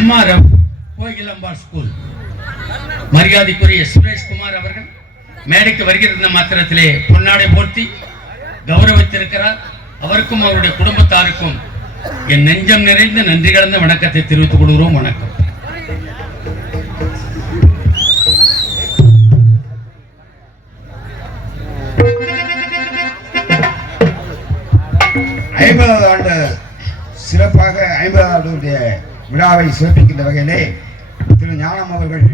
MRF கோயிலம்பாள் school மரியாதைக்குரிய சுரேஷ் குமார் அவர்கள் மேடைக்கு வருகிற மாத்திரத்திலே பொன்னாடை போர்த்தி கௌரவித்திருக்கிறார். அவருக்கும் அவருடைய குடும்பத்தாருக்கும் என் நெஞ்சம் நிறைந்த நன்றி கலந்த வணக்கத்தை தெரிவித்துக் கொள்கிறோம். வணக்கம். 50வது ஆண்டு சிறப்பாக 50வது விழாவை சிறப்பிக்கின்ற வகையிலே திரு ஞானம் அவர்கள்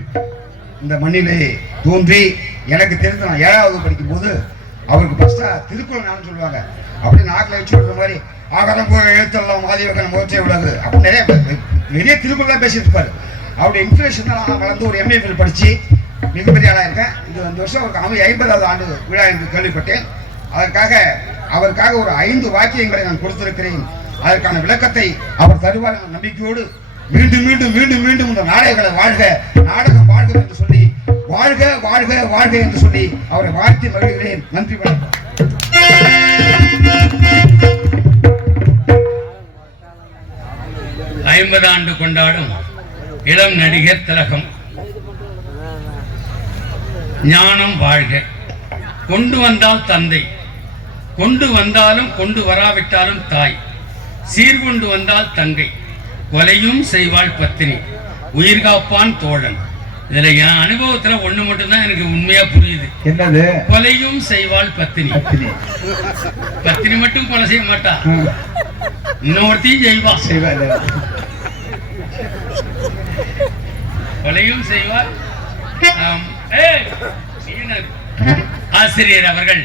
இந்த மண்ணிலே தோன்றி, எனக்கு தெரிந்து நான் 7வது படிக்கும் போது அவருக்கு ஃபர்ஸ்டா திருக்குறள் ஞானம் சொல்லுவாங்க. அப்படி நாக்கில் வச்சு விடுற மாதிரி ஆகாரம் போய் எழுத்தெல்லாம் மாதிவகன் மோச்சை உலகு அப்படி நிறைய திருக்குறள் பேசிட்டு இருப்பாரு. அவருடைய இன்ஃபர்மேஷன் தான் நான் வளர்ந்து ஒரு MA படித்து மிகப்பெரிய ஆளாக இருக்கேன். இந்த வருஷம் அவருக்கு 50வது ஆண்டு விழா என்று கேள்விப்பட்டேன். அவருக்காக ஒரு 5 வாக்கியங்களை நான் கொடுத்திருக்கிறேன். அதற்கான விளக்கத்தை அவர் தருவார் என்ற நம்பிக்கையோடு மீண்டும் மீண்டும் மீண்டும் மீண்டும் இந்த நாடகங்களை வாழ்க, நாடகம் வாழ்க என்று சொல்லி வாழ்க வாழ்க வாழ்க என்று சொல்லி அவரை வாழ்த்தி மகிழ்கிறேன். நன்றி, வணக்கம். 50 ஆண்டு கொண்டாடும் இளம் நடிகர் திலகம் ஞானம் வாழ்க. கொண்டு வந்தால் தந்தை, கொண்டு வந்தாலும் கொண்டு வராவிட்டாலும் தாய், சீர்கொண்டு வந்தால் தங்கை, கொலையும் செய்வாள் பத்தினி, உயிர் காப்பான் தோழன். இதுல என் அனுபவத்துல ஒண்ணு மட்டும்தான் எனக்கு உண்மையா புரியுது. என்னது? கொலையும் செய்வாள் பத்தினி. பத்தினி மட்டும் கொலை செய்ய மாட்டா, இன்னொருத்தையும் செய்வா. கொலையும் செய்வாள். ஆசிரியர் அவர்கள்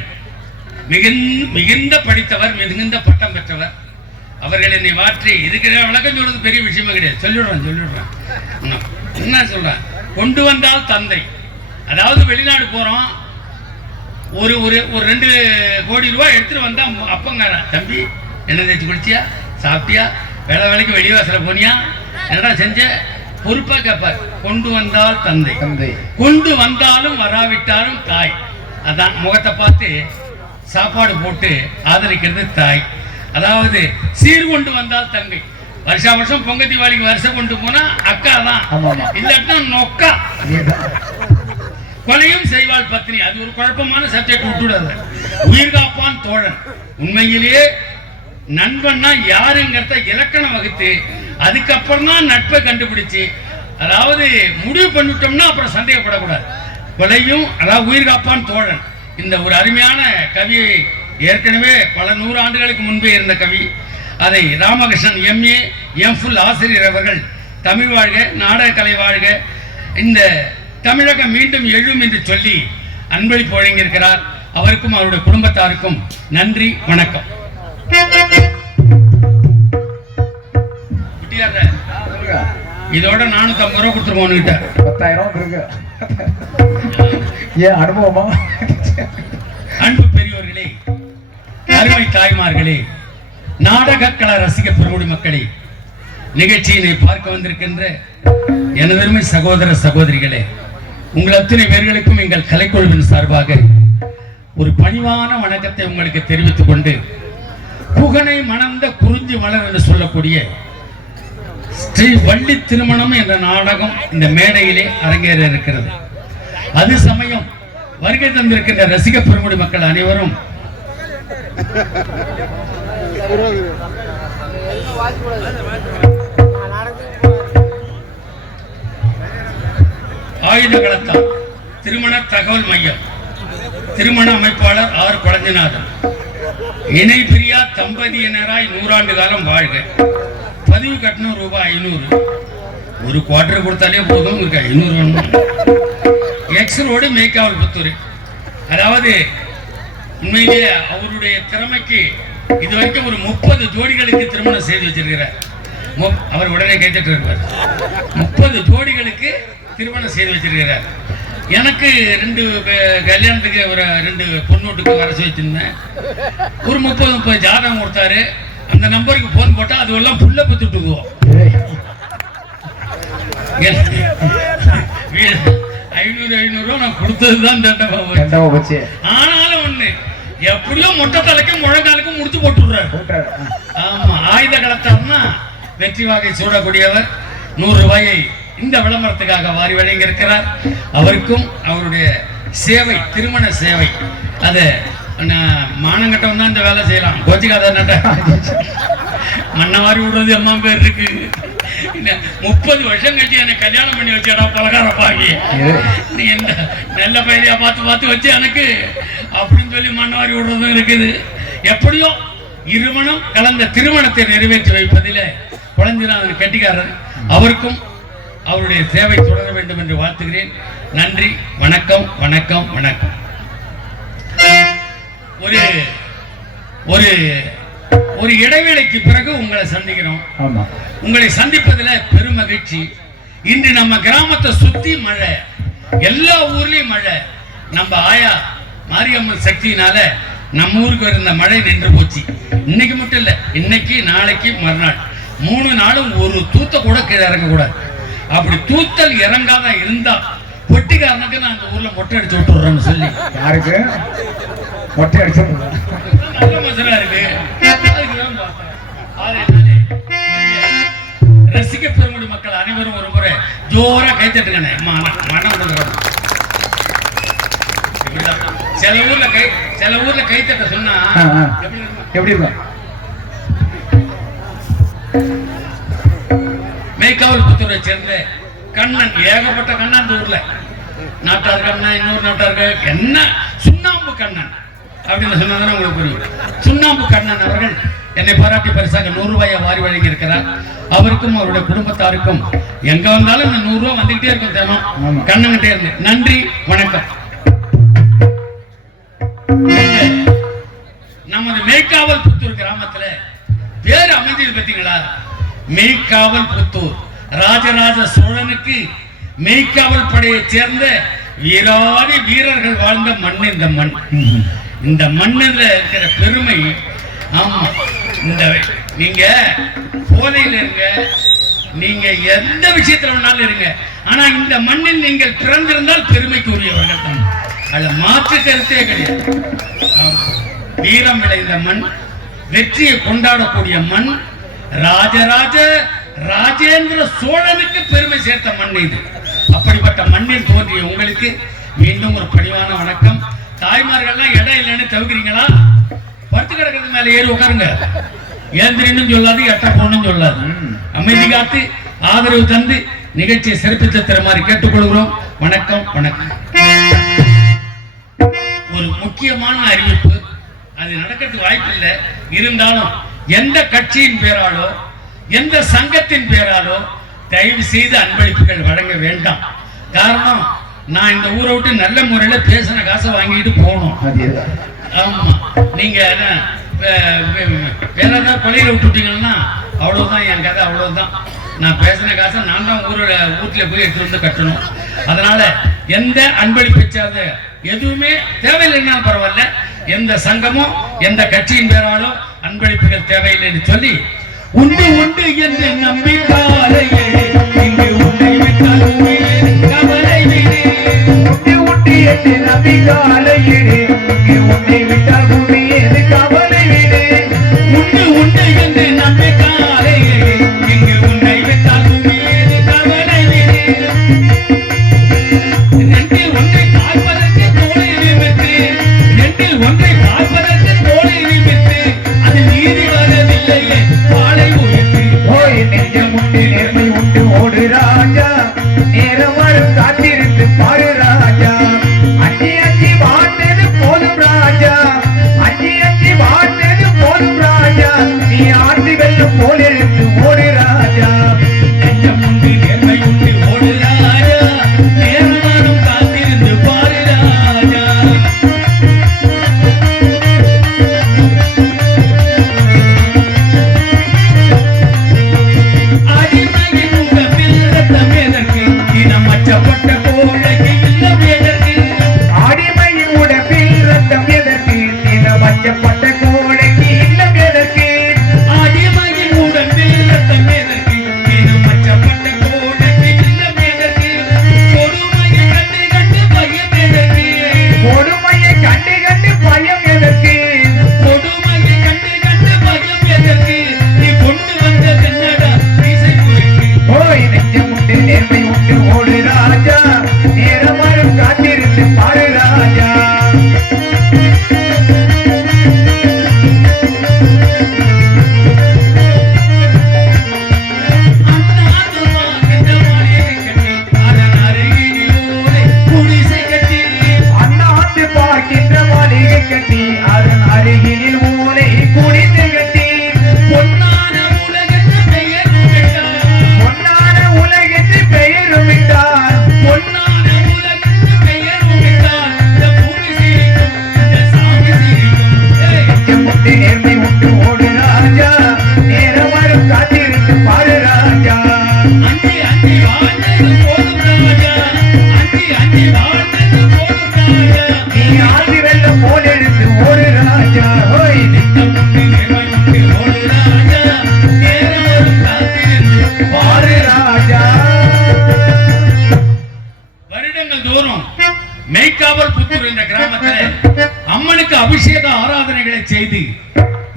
மிகுந்த படித்தவர், மிகுந்த பட்டம் பெற்றவர். அவர்கள் என்னை மாற்றி இதுக்கு விளக்கம் சொல்றது பெரிய விஷயமே கிடையாது. சொல்லிடுறேன். என்ன சொல்றேன்? கொண்டு வந்தால் தந்தை, அதாவது வெளிநாடு போறோம், ஒரு ஒரு ஒரு 2 கோடி ரூபாய் எடுத்துட்டு வந்தா அப்பங்காரன், தம்பி என்ன தேய்ச்சி குடிச்சியா, சாப்பிட்டியா, வேலைக்கு வெளிவாசல போனியா, என்னடா செஞ்ச, பொறுப்பா கேட்பார். கொண்டு வந்தால் தந்தை, கொண்டு வந்தாலும் வராவிட்டாலும் தாய். அதான் முகத்தை பார்த்து சாப்பாடு போட்டு ஆதரிக்கிறது தாய். அதாவது சீர்கொண்டு வந்தால் தங்கை. வருஷா வருஷம் பொங்க தீபாவளிக்கு வருஷம் கொண்டு போனா அக்கா தான், இல்லாட்டா நொக்கா. கொலையும் செய்வாள் பத்தினி, அது ஒரு குழப்பமான சப்ஜெக்ட், விட்டுடாது. உயிர் காப்பான் தோழன், உண்மையிலேயே நண்பன்னா யாருங்கிறத இலக்கணம் வகுத்து அதுக்கப்புறம் தான் நட்பை கண்டுபிடிச்சு, அதாவது முடிவு பண்ணிட்டோம்னா அப்புறம் சந்தேகப்படக்கூடாது. கொலையும், அதாவது உயிர் காப்பான் தோழன், இந்த ஒரு அருமையான கவியை ஏற்கனவே பல 100 ஆண்டுகளுக்கு முன்பே இருந்த கவி. அதை ராமகிருஷ்ணன் MA MPhil ஆசிரியர் அவர்கள் தமிழ் வாழ்க, நாடக கலை வாழ்க, இந்த தமிழகம் மீண்டும் எழும் என்று சொல்லி அன்பளிப்பு வழங்கியிருக்கிறார். அவருக்கும் அவருடைய குடும்பத்தாருக்கும் நன்றி, வணக்கம். இதோட 450 ரூபா கொடுத்துருவோம். 10,000 ஏன் அனுபவமா? அன்பு பெரியோர்களே, அருமை தாய்மார்களே, நாடக கலை ரசிக பெருமுடி மக்களே, நிகழ்ச்சியினை பார்க்க வந்திருக்கின்ற எனதருமை சகோதர சகோதரிகளே, உங்கள் அத்தனை பேர்களுக்கும் எங்கள் கலைக்குழுவின் சார்பாக ஒரு பணிவான வணக்கத்தை உங்களுக்கு தெரிவித்துக் கொண்டு, புகனை மணந்த குறிஞ்சி மலர் என்று சொல்லக்கூடிய ஸ்ரீ வள்ளி திருமணம் என்ற நாடகம் இந்த மேடையிலே அரங்கேற இருக்கிறது. அது சமயம் வருகை தந்திருக்கின்ற ரசிக பெருமுடி மக்கள் அனைவரும் ஆயுத களத்தார் திருமண தகவல் மையம் திருமண அமைப்பாளர் ஆர் பழஞ்சிநாதன், இணை பிரியா தம்பதியினராய் 100 ஆண்டு காலம் வாழ்க. பதிவு கட்டணம் ரூபாய் 500, ஒரு குவார்டர் கொடுத்தாலே போதும். 500 எக்ஸ் ரோடு மேய்க்காவல் புத்தூர். அதாவது உண்மையிலேயே அவருடைய திறமைக்கு இதுவரைக்கும் ஒரு 30 ஜோடிகளுக்கு திருமணம் செய்து வச்சிருக்கிறார். அவர் உடனே கேட்டுட்டு இருப்பார். 30 ஜோடிகளுக்கு திருமணம் செய்து வச்சிருக்கிறார். எனக்கு 2 கல்யாணத்துக்கு ஒரு 2 பொண்ணோட்டுக்கு வர வச்சிருந்தேன். ஒரு 30 ஜாதகம் கொடுத்தாரு. அந்த நம்பருக்கு போன் போட்டா அது எல்லாம் புள்ள பத்துட்டுவோம். 500 நான் கொடுத்ததுதான் தண்டமா போச்சு. ஆனாலும் ஒண்ணு, எப்படியோ மொட்டை தலைக்கும் முழங்காலுக்கும் முடிச்சு போட்டுடுறாரு. ஆமா, ஆயுத களத்தார்னா வெற்றி வாகை சூடக்கூடியவர் 100 ரூபாயை இந்த விளம்பரத்துக்காக வாரி வழங்கி இருக்கிறார். அவருக்கும் அவருடைய சேவை, திருமண சேவை, அது மானங்கட்டம் தான் இந்த வேலை செய்யலாம். கோச்சிக்காத நட்ட மண்ணவாரி விடுறது அம்மா பேர் இருக்கு. 30 வருஷம் கழிச்சு எனக்கு கல்யாணம் பண்ணி வச்சடா பலகார பாக்கி, நீ என்ன நல்ல பையனையா பார்த்து பார்த்து வச்சு எனக்கு அப்படின்னு சொல்லி மண்ணவாரி விடுறதும் இருக்குது. எப்படியோ இருமணம் கலந்த திருமணத்தை நிறைவேற்றி வைப்பதில் குழந்தைநாதன் கெட்டிக்காரர். அவருக்கும் அவருடைய சேவை தொடர வேண்டும் என்று வாழ்த்துகிறேன். நன்றி, வணக்கம், வணக்கம், வணக்கம். ஒரு ஒரு ஒரு இடைவேளைக்கு பிறகு உங்களை சந்திக்கிறோம். உங்களை சந்திப்பதில் பெரும் மகிழ்ச்சி. இன்று நம்ம கிராமத்தை சுத்தி மழை, எல்லா ஊர்லயும் மழை. நம்ம ஆயா மாரியம்மன் சக்தியினால நம்ம ஊருக்கு இருந்த மழை நின்று போச்சு. இன்னைக்கு மட்டும் இல்ல, இன்னைக்கு நாளைக்கு மறுநாள் 3 நாளும் ஒரு தூத்த கூட கீழே இறங்க கூடாது. அப்படி தூத்தல் இறங்காத இருந்தா பொட்டிக்காரனுக்கு நான் அந்த ஊர்ல மொட்டை அடிச்சு விட்டுறேன்னு சொல்லி. யாருக்கு மொட்டை அடிச்சு? நல்ல மசரா இருக்கு. ரசிக பெருங்குடி மக்கள் அனைவரும் ஒரு முறை ஜோரா கைத்தட்டுங்க. மனம் சில ஊர்ல கைத்தட்ட சொன்னா எப்படி இருக்கும்? மேய்க்காவல் புத்தூரை சேர்ந்த கண்ணன், ஏகப்பட்ட கண்ணன் அந்த ஊர்ல. நாட்டார் கண்ணன், இன்னொரு நாட்டார் என்ன சுண்ணாம்பு கண்ணன் அப்படின்னு சொன்னதுன்னா உங்களுக்கு புரியும். சுண்ணாம்பு கண்ணன் அவர்கள் என்னை பாராட்டி பரிசாக 100 ரூபாயை வாரி வழங்கி இருக்கிறார். அவருக்கும் அவருடைய குடும்பத்தாருக்கும் எங்க வந்தாலும் இந்த 100 ரூபாய் வந்துகிட்டே இருக்கும் தினம். கண்ணங்கிட்டே இருந்து நன்றி, வணக்கம். நமது மேய்க்காவல் புத்தூர் கிராமத்துல பேர் அமைஞ்சது பார்த்தீங்களா? மேய்க்காவல் புத்தூர். ராஜராஜ சோழனுக்கு மேய்க்காவல் படையை சேர்ந்த வீராதி வீரர்கள் வாழ்ந்த மண் இந்த மண். இந்த மண்ணில் இருக்கிற பெருமை. ஆமா, இந்த நீங்க போதையில் இருங்க, நீங்க எந்த விஷயத்துல வேணாலும் இருங்க, ஆனா இந்த மண்ணில் நீங்கள் பிறந்திருந்தால் பெருமைக்கு உரியவர்கள் தான். அதுல மாற்று கருத்தே கிடையாது. வீரம் விளைந்த மண், வெற்றியை கொண்டாடக்கூடிய மண், ராஜராஜ ராஜேந்திர சோழனுக்கு பெருமை சேர்த்த மண் இது. அப்படிப்பட்ட மண்ணில் தோன்றிய உங்களுக்கு மீண்டும் ஒரு பணிவான வணக்கம். தாய்மார்கள்லாம் இடம் இல்லைன்னு தவிக்கிறீங்களா? படுத்து கிடக்கிறது மேல ஏறி உட்காருங்க. ஏந்திரின்னு சொல்லாது, எட்ட போன்னு சொல்லாது. அமைதி காத்து ஆதரவு தந்து நிகழ்ச்சியை சிறப்பித்து தருமாறு கேட்டுக்கொள்கிறோம். வணக்கம், வணக்கம். ஒரு முக்கியமான அறிவிப்பு, அது நடக்கிறதுக்கு வாய்ப்பு இல்லை. இருந்தாலும் எந்த கட்சியின் பேராலோ எந்த சங்கத்தின் பேராலோ தயவு செய்து அன்பளிப்புகள் வழங்க வேண்டாம். காரணம், நான் இந்த ஊரை விட்டு நல்ல முறையில பேசின காசை வாங்கிட்டு போகணும். ஆமா, நீங்க வேற ஏதாவது கொலையில விட்டுட்டீங்கன்னா அவ்வளவுதான் என் கதை, அவ்வளவுதான். நான் பேசின காசை நான் தான் வீட்டுல போய் எடுத்துட்டு வந்து கட்டணும். அதனால எந்த அன்பளிப்பை சார்ந்த எதுவுமே தேவையில்லைன்னாலும் பரவாயில்ல, எந்த சங்கமும் எந்த கட்சியின் பேராலும் அன்பளிப்புகள் தேவையில்லைன்னு சொல்லி உண்டு உண்டு என்று நம்பிக்காரையே இங்கு உன்னை விட்டால் கவலை விடு. உண்டு உண்டு என்று நம்பிக்காரையே இங்கு உன்னை விட்டால் கவலை விடு. உண்டு உண்டு என்று நம்பிக்காரையே இங்கு உன்னை விட்டால் கவலை விடு. ரெண்டில் ஒன்றை பார்ப்பதற்கு தோலை நிமித்து, ரெண்டில் ஒன்றை பார்ப்பதற்கு தோலை நிமித்து, அது நீதி வரவில்லையே பாலை உயர்த்தி. ஓய் நெஞ்சம் உண்டு, நேர்மை உண்டு, ஓடு ராஜா, நேரம் வரும் காத்திருந்து பாரு ராஜா. அஞ்சி அஞ்சி வாழ்ந்தது போதும் ராஜா, அஞ்சி அஞ்சி வாழ்ந்தது போதும் ராஜா, நீ ஆட்சி வெல்லும் போல் எழுந்து ஓடு ராஜா. நெஞ்சம் உண்டு, நேர்மை உண்டு, ஓடு ராஜா, நேரம் வரும் காத்திருந்து பாரு ராஜா. அடிமையின் உடம்பில் ரத்தம் எதற்கு, இனம் அச்சப்பட்ட கோழைக்கு இல்லம் எதற்கு. அடிமையின் உடம்பில் ரத்தம் எதற்கு, இனம் அச்சப்பட்ட கோழைக்கு இல்லம் எதற்கு. அடிமையின் உடம்பில் ரத்தம் எதற்கு, இனம் அச்சப்பட்ட கோழைக்கு இல்லம் எதற்கு. கொடுமையை கண்டு கண்டு பயம் எதற்கு, கொடுமையை கண்டு கண்டு பயம் எதற்கு. கொடுமையை கண்டு கண்டு பயம் எதற்கு, நீ கொண்டு வந்த என்னடா மீசை குறிக்கு. ஓய் நெஞ்சம் உண்டு, நேர்மை உண்டு, ஓடு ராஜா, நேரம் வரும் காத்திருந்து பாரு ராஜா. சாதனைகளை செய்து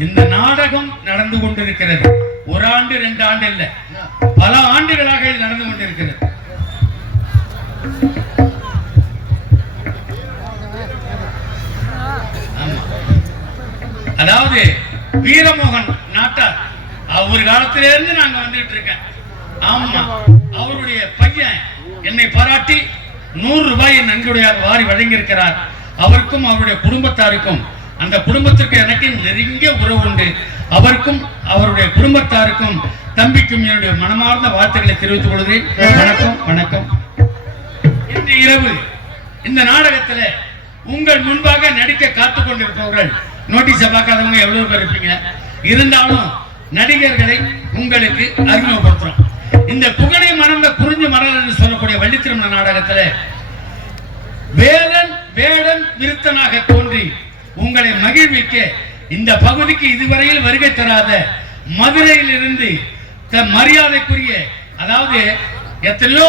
இந்த நாடகம் நடந்து கொண்டிருக்கிறது. ஒரு ஆண்டு 2 ஆண்டு இல்ல, பல ஆண்டுகளாக இது நடந்து கொண்டிருக்கிறது. அதாவது வீரமோகன் நாட்டார் அவர் காலத்திலிருந்து நாங்க வந்துட்டு இருக்கேன். ஆமா, அவருடைய பையன் என்னை பாராட்டி 100 ரூபாய் நன்கொடையாக வாரி வழங்கியிருக்கிறார். அவருக்கும் அவருடைய குடும்பத்தாருக்கும், அந்த குடும்பத்திற்கு எனக்கு நெருங்கிய உறவு உண்டு. அவருக்கும் அவருடைய குடும்பத்தாருக்கும் தம்பிக்கும் என்னுடைய மனமார்ந்த வாழ்த்துக்களை தெரிவித்துக் கொள்கிறேன். வணக்கம் வணக்கம். இன்று இரவு இந்த நாடகத்தில் உங்கள் முன்பாக நடிக்க காத்துக் கொண்டிருப்பவர்கள் நோட்டீஸை பார்க்காதவங்க எவ்வளவு பேர் இருப்பீங்க. இருந்தாலும் நடிகர்களை உங்களுக்கு அறிமுகப்படுத்துறோம். இந்த புகழை மணந்த குறிஞ்சி மலர் என்று சொல்லக்கூடிய வள்ளித்திருமண நாடகத்துல வேலன் வேடன் விருத்தனாக தோன்றி உங்களை மகிழ்விக்க இந்த பகுதிக்கு இதுவரையில் வருகை தராத மதுரையில் இருந்து மரியாதைக்குரிய, அதாவது எத்தனையோ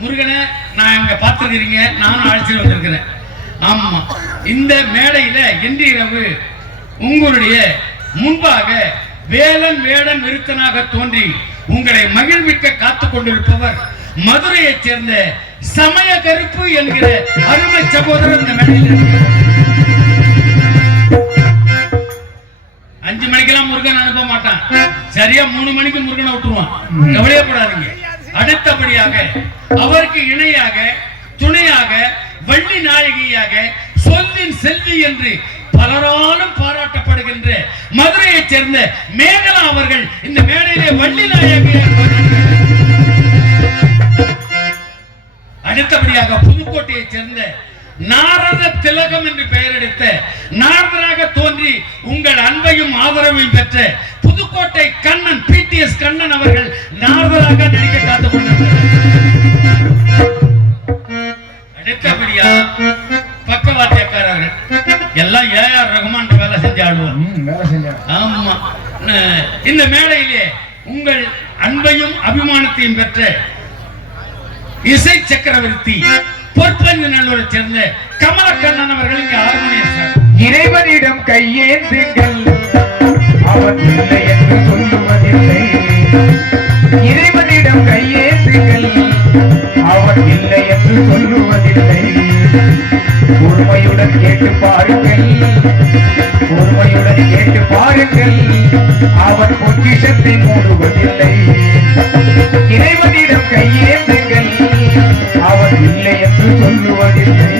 முருகனை நான் இங்க பார்த்துருக்கிறீங்க, நானும் அழைச்சிட்டு வந்திருக்கிறேன். ஆமா, இந்த மேடையில இன்று இரவு உங்களுடைய முன்பாக வேலன் வேடன் விருத்தனாக தோன்றி உங்களை மகிழ்விக்க காத்துக் கொண்டிருப்பவர் மதுரையைச் சேர்ந்த சமய கருப்பு என்கிற அருமை சகோதரர் இந்த மேடையில். 5 மணிக்கெல்லாம் முருகன் அனுப்ப மாட்டான், சரியா 3 மணிக்கு முருகனை விட்டுருவான். கவலையப்படாதீங்க. அடுத்தபடியாக அவருக்கு இணையாக, துணையாக, வள்ளி நாயகியாக, சொல்லின் செல்வி என்று பலராலும் பாராட்டப்படுகின்ற மதுரையைச் சேர்ந்த மேகலா அவர்கள் இந்த மேடையிலே வள்ளி நாயகியாக. அடுத்தபடியாக புதுக்கோட்டையைச் சேர்ந்த நாரத திலகம் என்று பெயர் எடுத்த, நாரதராக தோன்றி உங்கள் அன்பையும் ஆதரவையும் பெற்ற புதுக்கோட்டை கண்ணன், பிடிஎஸ் கண்ணன் அவர்கள் நாரதராக நடிக்க காத்துக் கொண்டிருக்கிறார். அடுத்தபடியா பக்கவாத்தியக்காரர்கள் எல்லாம் ஏஆர் ரகுமான் வேலை செஞ்சு ஆடுவோம். ஆமா, இந்த மேடையிலே உங்கள் அன்பையும் அபிமானத்தையும் பெற்ற இசை சக்கரவர்த்தி பொற்பஞ்சு நல்லூரை சேர்ந்த கமலக்கண்ணன் அவர்கள் இங்கே ஹார்மோனியம். இறைவனிடம் கையேந்துங்கள், அவன் இல்லை என்று சொல்லுவதில்லை. இறைவனிடம் கையேந்துங்கள், அவன் இல்லை என்று சொல்லுவதில்லை. பொறுமையுடன் கேட்டு பாருங்கள், பொறுமையுடன் கேட்டு பாருங்கள், அவன் பொக்கிஷத்தை மூடுவதில்லை. இறைவனிடம் கையேந்துங்கள், அவன் இல்லை என்று சொல்லுவதில்லை.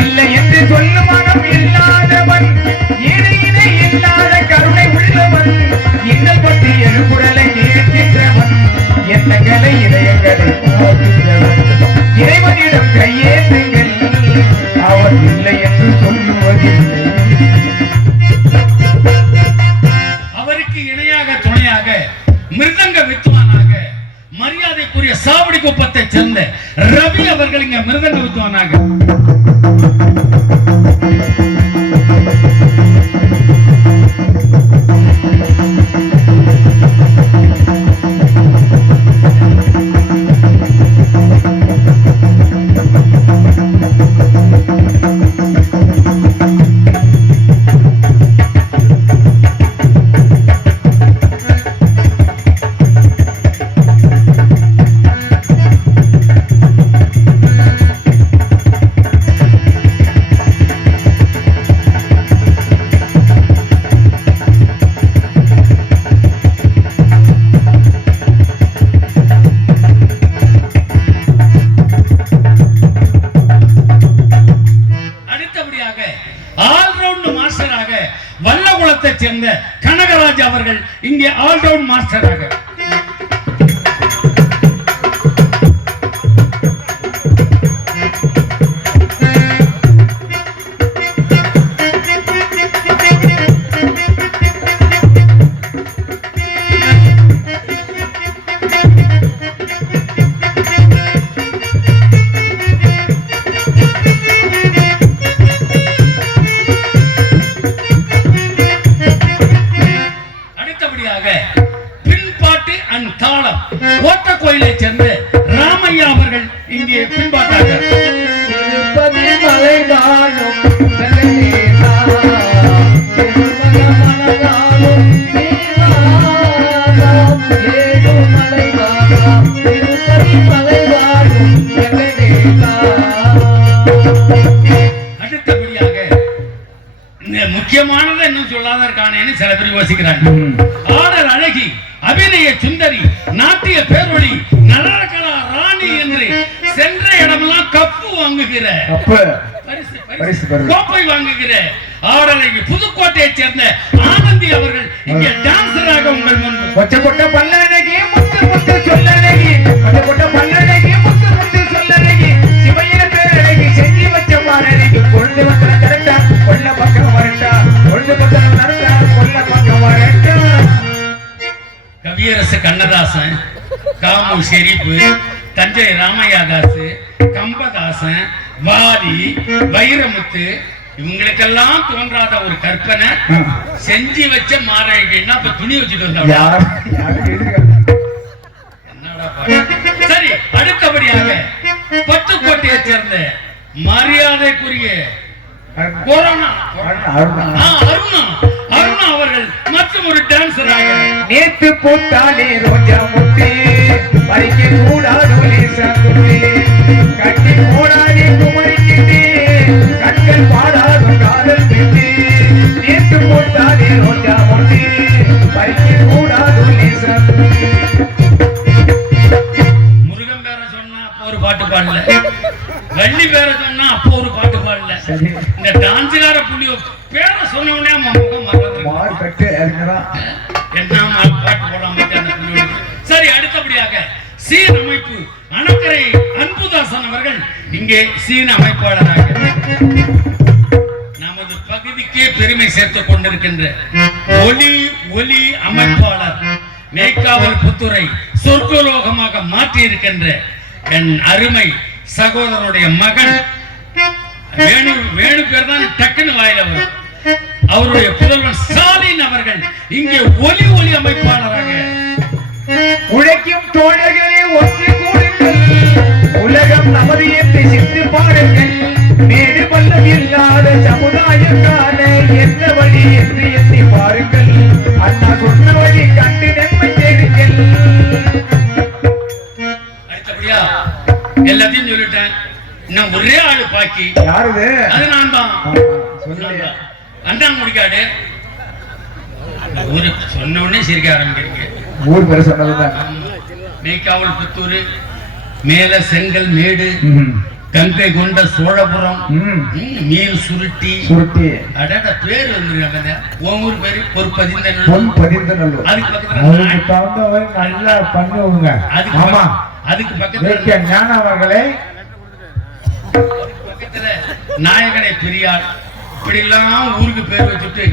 இல்லை என்று சொல்லும் மனம் இல்லாதவன், இணையினை இல்லாத கருணை உள்ளவன், இன்னல் பற்றி எழுகுரலை கேட்கின்றவன், எண்ணங்களை இதயங்களை போற்றுகிறவன். இறைவனிடம் கையேந்துங்கள், அவன் இல்லை என்று சொல்லுவதில்லை. அவருக்கு இணையாக, துணையாக, மிருதங்க வித்வானாக மரியாதைக்குரிய சாவடி குப்பத்தை சேர்ந்த ரவி அவர்கள் இங்க மிருதங்க வித்வானாக. சேர்ந்த கனகராஜ் அவர்கள் இங்கே ஆல்ரவுண்ட் மாஸ்டராக. பின்பாட்டு போதுமானதை இன்னும் சொல்லாத இருக்கானேன்னு சில பேர் யோசிக்கிறாங்க. ஆடல் அழகி, அபிநய சுந்தரி, நாட்டிய பேரொழி, நலக்கலா ராணி என்று சென்ற இடமெல்லாம் கப்பு வாங்குகிற கோப்பை வாங்குகிற ஆடலகி புதுக்கோட்டையைச் சேர்ந்த ஆனந்தி அவர்கள் இங்கே டான்சராக உங்கள் முன்பு. கொச்சப்பட்ட பல்லழகி முத்து முத்து சொல்லழகி, கொச்சப்பட்ட பல்லழகி முத்து முத்து சொல்லழகி, சிவையில பேரழகி, செஞ்சு வச்ச மாரழகி, கொண்டு வந்த கரெக்டா கொல்ல பக்கம் வரட்டா, கொண்டு வந்த கரெக்டா கொல்ல பக்கம் வரட்டா. கவியரசு கண்ணதாசன், காமு ஷெரீப்பு, தஞ்சை ராமையாதாசு, கம்பதாசன், வாலி, வைரமுத்து இவங்களுக்கெல்லாம் தோன்றாத ஒரு கற்பனை செஞ்சு வச்ச மாரழகின்னா இப்ப துணி வச்சுட்டு வந்தா. என்னடா பாடு. சரி, அடுத்தபடியாக பட்டுக்கோட்டையை சேர்ந்த மரியாதைக்குரிய அருணா அவர்கள் மற்றும் ஒரு டான்சராக நேத்து போட்டாலே ரோஜா முட்டி பறிக்க கூடாது கட்டி போடாதே குமரிக்கிட்டு கண்கள் பாடாது காதல் கிட்டு. நேத்து போட்டாலே ரோஜா முட்டி பறிக்க கூடாது முருகன் பேர சொன்னா அப்போ ஒரு பாட்டு பாடல, வள்ளி பேர சொன்னா அப்போ ஒரு பாட்டு பாடல. இந்த டான்ஸ்கார புள்ளியோ பேர சொன்ன உடனே முகம் மறந்துருக்கு. என்ன பாட்டு போடாம. சரி, அடுத்தபடியாக சீன் அமைப்பு அணக்கரை அன்புதாசன் அவர்கள் இங்கே சீன் அமைப்பாளராக நமது பகுதிக்கே பெருமை சேர்த்துக் கொண்டிருக்கின்ற ஒலி அமைப்பாளர், மேய்க்காவல் புத்துரை சொர்க்கலோகமாக மாற்றி இருக்கின்ற என் அருமை சகோதரனுடைய மகன் வேணு பேர் தான் டக்குன்னு வாயில வரும். அவருடைய புதல்வன் ஸ்டாலின் அவர்கள் இங்கே ஒலி அமைப்பாளராக. உழைக்கும் தோழர்களே ஒன்று கூடுங்கள், உலகம் நமது என்று சிந்து பாருங்கள், மேடு பள்ளம் இல்லாத சமுதாயக்கான எந்த வழி என்று எண்ணி பாருங்கள், அண்ணா சொன்ன வழி கண்டு நன்மை தேடுங்கள். அடுத்தபடியா எல்லாத்தையும் சொல்லிட்டேன். இன்னும் ஒரே ஆளு பாக்கி. யாருது? அது நான் தான். அண்டாங்குடிக்காடு ஊரு சொன்ன உடனே சிரிக்க ஆரம்பிக்கிறீங்க. ஊர் பேர் சொன்னதுதான். மேய்க்காவல் புத்தூர், மேல செங்கல் மேடு, கங்கை கொண்ட சோழபுரம், மீன் சுருட்டி. அடாட பேர் வந்துருக்காங்க. உன் ஊர் பேரு பொற்பதிந்தநல்லூர். அதுக்கு பக்கத்துல நல்லா பண்ணுவாங்க. அதுக்கு பக்கத்துல ஞான அவர்களே, பக்கத்துல நாயகனை பெரியார். இப்படி எல்லாம் ஊருக்கு பேர் வச்சுட்டு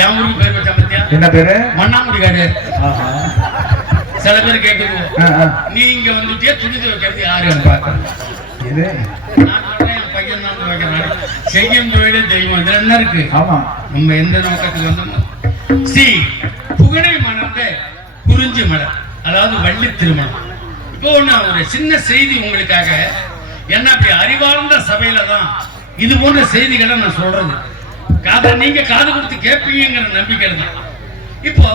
என் ஊருக்கு பேர் வச்சா பத்தியா? என்ன பேரு? மண்ணாங்குடிக்காடு. சில பேர் கேட்குவோம், நீ இங்க வந்துட்டே துணி துவைக்கிறது யாருன்னு பாக்குறேன். நான் சொல்றேன், என் பையன் தான் துவைக்கிறான். செய்யும் தொழிலே தெய்வம். இதுல என்ன இருக்கு? நம்ம எந்த நோக்கத்துக்கு வந்தோமோ. புகழை மணந்த குறிஞ்சி மலர், அதாவது வள்ளி திருமணம். இப்போ ஒரு சின்ன செய்தி உங்களுக்காக. என்ன அப்படி அறிவார்ந்த சபையில தான் இது போன்ற செய்திகளை நான் சொல்றது. நீங்க காது கொடுத்து கேட்பீங்கிற நம்பிக்கை தான். இப்போ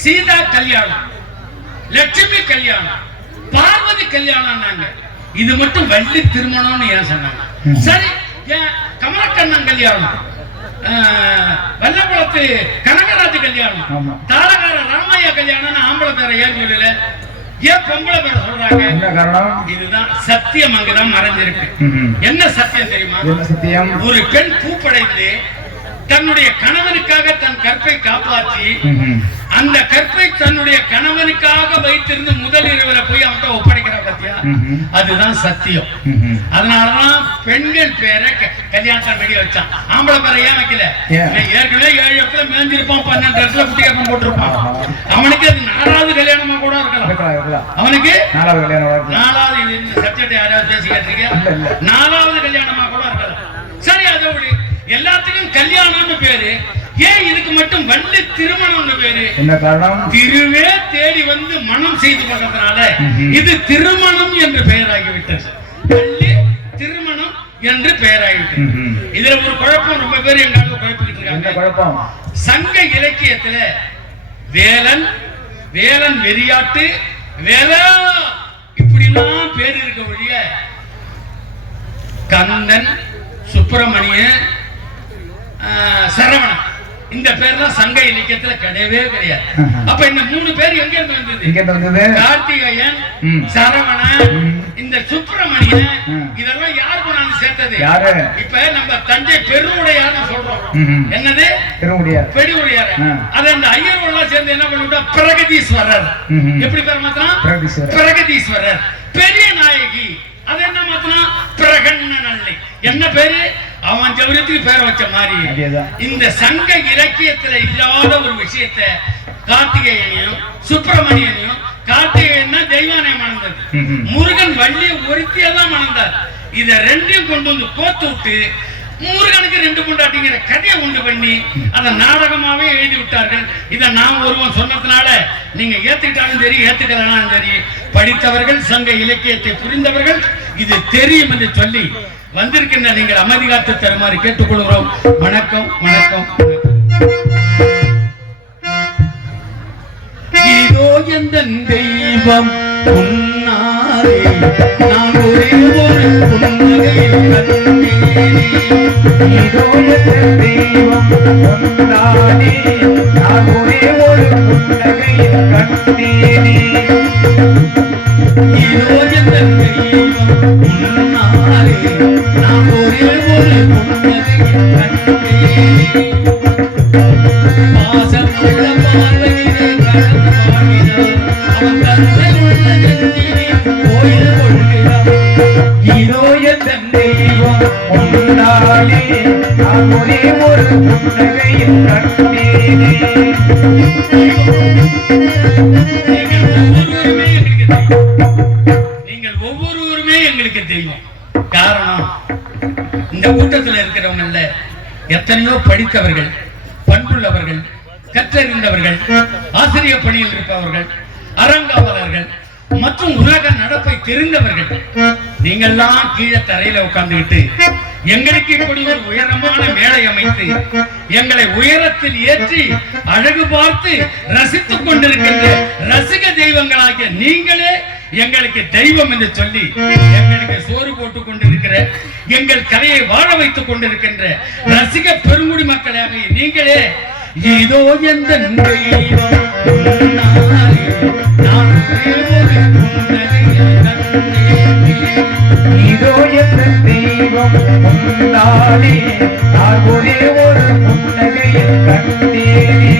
சீதா கல்யாணம், லட்சுமி கல்யாணம், பார்வதி கல்யாணம், இது மட்டும் வள்ளி திருமணம்னு ஏன் சொன்னாங்க? சரி, கமலக்கண்ணன் கல்யாணம், வல்லபுரத்து கனகராஜ் கல்யாணம், தாளகார ராமையா கல்யாணம் ஆம்பளை பேரை ஏன் சொல்லல? ஏன் பொம்பளை பேரை சொல்றாங்க? இதுதான் சத்தியம். அங்கதான் மறைஞ்சிருக்கு. என்ன சத்தியம் தெரியுமா? ஒரு பெண் பூப்படைந்து தன்னுடைய கணவனுக்காக தன் கற்பை காப்பாற்றி அந்த கற்பை தன்னுடைய கணவனுக்காக வைத்திருந்து முதல் இரவுல போய் அவன்கிட்ட ஒப்படைக்கிறா பத்தியா? அதுதான் சத்தியம். அதனாலதான் பெண்கள் பேரை கல்யாணம் வெளியே வச்சான். ஆம்பளை பேரை ஏன் வைக்கல? ஏற்கனவே 7 இடத்துல மேஞ்சிருப்பான், 12 இடத்துல குட்டியாப்பம் போட்டிருப்பான். அவனுக்கு அது 4வது கல்யாணமா கூட இருக்கலாம். அவனுக்கு 4வது சப்ஜெக்ட் யாராவது பேசி கேட்டிருக்கீங்க? 4வது கல்யாணமா கூட இருக்கலாம். சரி, அதோட எல்லாத்துக்கும் கல்யாணம்னு பேரு. ஏன் இதுக்கு மட்டும் வள்ளி திருமணம்னு பேரு? என்ன காரணம்? திருவே தேடி வந்து மனம் செய்து கொண்டதனால இது திருமணம் என்று பெயராகிவிட்டது. வள்ளி திருமணம் என்று பெயராகிவிட்டது. இதுல ஒரு குழப்பம் ரொம்ப பேர் எங்காவது குழப்பிக்கிட்டு இருக்காங்க. சங்க இலக்கியத்துல வேலன் வெறியாட்டு வேலா இப்படி எல்லாம் பேர் இருக்க ஒழிய கந்தன், சுப்பிரமணியன், சரவணன் இந்த பேர்லாம் சங்க இலக்கியத்துல கிடையவே கிடையாது. அப்ப இந்த 3 பேர் எங்க இருந்து வந்தது? கார்த்திகேயன், சரவணன், இந்த சுப்பிரமணியன், இதெல்லாம் யார் கொண்டாந்து சேர்த்தது? இப்ப நம்ம தஞ்சை பெருவுடையார்னு சொல்றோம். என்னது? பெருவுடையார். அது அந்த ஐயர்கள்லாம் சேர்ந்து என்ன பண்ணிவிட்டா பிரகதீஸ்வரர். எப்படி பேர் மாத்திரம்? பிரகதீஸ்வரர். பெரிய நாயகி அது என்ன மாத்தினா? பிரகண்ணநல்லை. என்ன பேரு? அவன் ஜவுரியத்துக்கு பேர் வச்ச மாதிரி. இந்த சங்க இலக்கியத்துல இல்லாத ஒரு விஷயத்தை கார்த்திகேயனையும் சுப்பிரமணியனையும், கார்த்திகேயன் தெய்வானையும் மணந்தது, முருகன் வள்ளிய ஒருத்தியதான் மணந்தார். இத ரெண்டையும் கொண்டு வந்து கோத்து விட்டு முருகனுக்கு 2 பொண்டாட்டிங்கிற கதையை உண்டு பண்ணி அதை நாடகமாவே எழுதி விட்டார்கள். இதை நான் ஒருவன் சொன்னதுனால நீங்க ஏத்துக்கிட்டாலும் சரி ஏத்துக்கலனாலும் சரி, படித்தவர்கள் சங்க இலக்கியத்தை புரிந்தவர்கள் இது தெரியும் என்று சொல்லி வந்திருக்கின்ற நீங்கள் அமைதி காத்து தருமாறு கேட்டுக்கொள்கிறோம். வணக்கம் வணக்கம். இதோ எந்த தெய்வம் உன்னாரே நான் ஒரே ஒரு புன்னகையில் கண்டேனே. இதோ எந்த தெய்வம் உன்னாரே நான் ஒரே ஒரு புன்னகையில் கண்டேனே. இதோ எந்த தெய்வம் உன்னாரே நான் ஒரே ஒரு புன்னகையில் கண்டேனே. பாசமுள்ள பார்வையிலே கடந்து வாழ்கிறார் அவன் கருணை உள்ள நெஞ்சிலே கோயில் கொள்கிறார். இதோ எந்த தெய்வம் உன்னாலே நான் ஒரே ஒரு புன்னகையில் கண்டேனே. நீங்கள் ஒவ்வொருவருமே எங்களுக்கு தெய்வம். காரணம், இந்த கூட்டத்தில் இருக்கிறவங்கல்ல எத்தனையோ படித்தவர்கள், பண்புள்ளவர்கள், கற்றறிந்தவர்கள், ஆசிரியர் பணியில் இருப்பவர்கள், அறங்காவலர்கள் மற்றும் உலக நடப்பை தெரிந்தவர்கள். நீங்கள்லாம் கீழே தரையில உட்கார்ந்துகிட்டு எங்களுக்கு இப்படி ஒரு உயரமான மேடை அமைத்து எங்களை உயரத்தில் ஏற்றி அழகு பார்த்து ரசித்துக் கொண்டிருக்கின்ற ரசிக தெய்வங்களாகிய நீங்களே எங்களுக்கு தெய்வம் என்று சொல்லி எங்களுக்கு சோறு போட்டுக் கொண்டிருக்கிற, எங்கள் கலையை வாழ வைத்துக் கொண்டிருக்கின்ற ரசிக பெருங்குடி மக்களாக நீங்களே இதோ எந்த தெய்வம் உன்னாலே நான் ஒரே ஒரு புன்னகையில் கண்டேனே. இதோ எந்த தெய்வம் உன்னாலே நான் ஒரே ஒரு புன்னகையில் கண்டேனே.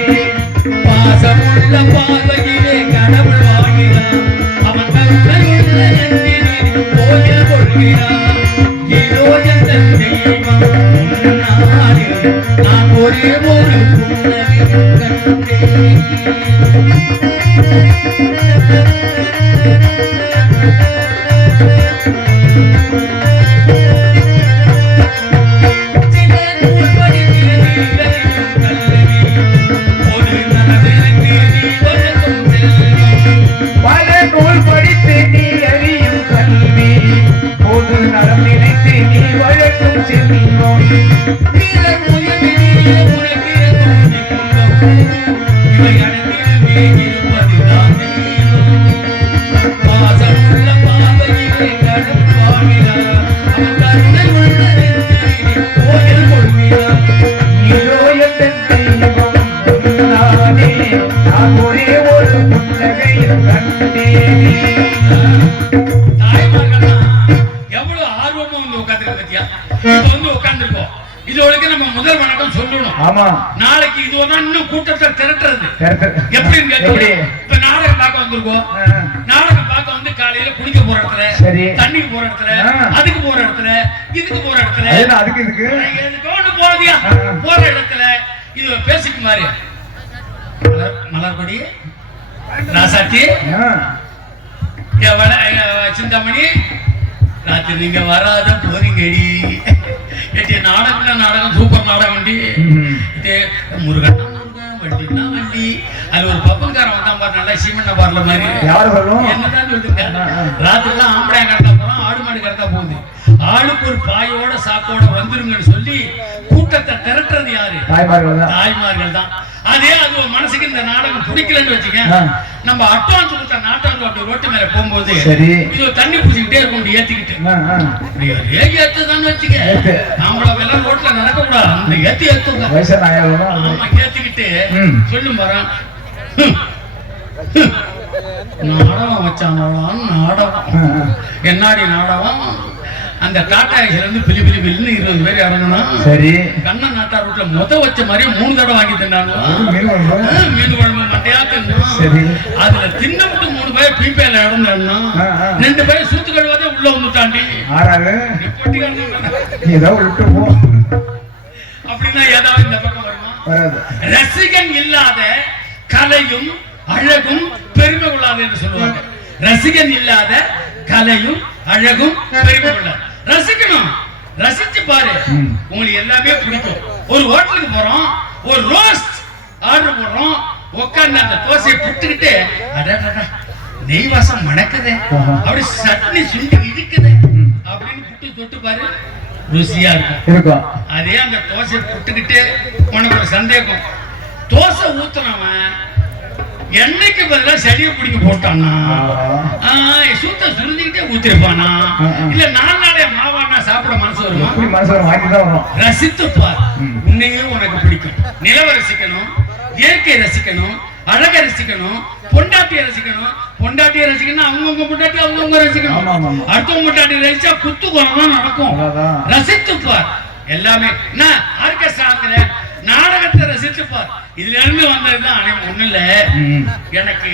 பாசமுள்ள பார்வையிலே கடவுள் வாழ்கிறான் அவன் கருணையுள்ள நெஞ்சிலே கோயில் கொள்கிறான். இதோ எந்த தெய்வம் உன்னாலே நான் ஒரே ஒரு புன்னகையில் கண்டேனே. பல நூல் படித்து நீ அறியும் கல்வி, பொது நலம் நினைத்து நீ வழக்கும் செல்வம். இதோ எந்த தெய்வம் உன்னாலே நான் ஒரே ஒரு புன்னகையில் கண்டேனே. எவ்வளவு ஆர்வமா வந்து உட்கார்ந்து பத்தியா? இப்ப வந்து உட்கார்ந்துருக்கோம். இதோடக்கு நம்ம முதல் வணக்கம் சொல்லணும். ஆமா, நாளைக்கு இதுதான் இன்னும் கூட்டத்தை திரட்டுறது. எப்படின்னு கேட்டீங்க, இப்ப நாடகம் பார்க்க வந்திருக்கோம். நாடகம் பார்க்க வந்து காலையில குளிக்க போற இடத்துல, சரி, தண்ணிக்கு போற இடத்துல, அதுக்கு போற இடத்துல, இதுக்கு போற இடத்துல, அதுக்கு இதுக்கு எதுக்கு போறதியா போற இடத்துல இது பேசிக்கு மாதிரி மலர்கொடி ராசாத்தி சிந்தாமணி ராத்திரி நீங்க வராத போறீங்கடி. நாடகம் சூப்பர் நாடகம் முருகன் வண்டினா வண்டி. அது ஒரு பப்பங்காரன் வந்தான் பாரு, நல்லா சீமண்ண பாருல மாதிரி. என்னதான் சொல்லுங்க, ராத்திரிலாம் ஆம்பளை கடத்தா போறோம், ஆடு மாடு கடத்தா போகுது. ஆளுக்கு ஒரு பாயோட சாக்கோட வந்துருங்கன்னு சொல்லி கூட்டத்தை திரட்டுறது யாரு? தாய்மார்கள் தான். அதே அது ஒரு மனசுக்கு இந்த நாடகம் பிடிக்கலன்னு வச்சுக்க, நம்ம அட்வான்ஸ் கொடுத்த நாட்டாரு அப்படி ரோட்டு மேல போகும்போது இது தண்ணி பூசிக்கிட்டே இருக்கும் ஏத்திக்கிட்டு ஏத்துதான்னு வச்சுக்க, நம்மள எல்லாம் ரோட்ல நடக்க கூடாது, அந்த ஏத்திக்கிட்டு சொல்லும் போறான் நாடகம் வச்சாங்களாம். நாடகம் என்னாடி நாடகம், அந்த டாடா ஏசில இருந்து பிலி 20 பேர் இறங்கணும். சரி, கண்ணன் நாட்டா ரோட்ல வச்ச மாதிரி 3 தடவை வாங்கி தின்னாங்க. மீன் குழம்பு மட்டையா தின்னோம். அதுல தின்ன விட்டு 3 பேர் பீப்பேல இறந்தாங்க. 2 பேர் சூத்து கழுவாதே உள்ள வந்துட்டாண்டி. அப்படின்னா ஏதாவது இந்த பக்கம் வருமா? ரசிகன் இல்லாத கலையும் அழகும் பெருமை கொள்ளாது என்று சொல்லுவாங்க. ரசிகன் இல்லாத கலையும் அழகும் பெருமை கொள்ளாது. ரசிக்கணும், ரசிச்சு பாரு, உங்களுக்கு எல்லாமே பிடிக்கும். ஒரு ஹோட்டலுக்கு போறோம், ஒரு ரோஸ்ட் ஆர்டர் போடுறோம், உட்கார்ந்து அந்த தோசையை புட்டுக்கிட்டு நெய் வாசம் மணக்குது, அப்படி சட்னி சுண்டி இருக்குது அப்படின்னு புட்டு தொட்டு பாரு, ருசியா இருக்கும். அதே அந்த தோசையை புட்டுக்கிட்டு உனக்கு ஒரு சந்தேகம், தோசை ஊத்துனவன் எண்ணெய்க்கு பதிலா சளியை பிடிக்க போட்டானா, சூத்த சுருந்திக்கிட்டே ஊத்திருப்பானா, இல்ல 4 நாளே மாவானா சாப்பிட மனசு வருமா? ரசித்து பார், உன்னையே உனக்கு பிடிக்கும். நிலவ ரசிக்கணும், இயற்கை ரசிக்கணும், அழக ரசிக்கணும், பொண்டாட்டியை ரசிக்கணும். பொண்டாட்டியை ரசிக்கணும், அவங்கவுங்க பொண்டாட்டி அவங்கவுங்க ரசிக்கணும். அடுத்தவங்க பொண்டாட்டி ரசிச்சா குத்து குறதான் நடக்கும். ரசித்து பார் எல்லாமே. ஆர்கெஸ்ட்ரா நாடகத்தை ரசித்துப்பார். இதுல இருந்து வந்ததுதான் ஒண்ணு இல்ல, எனக்கு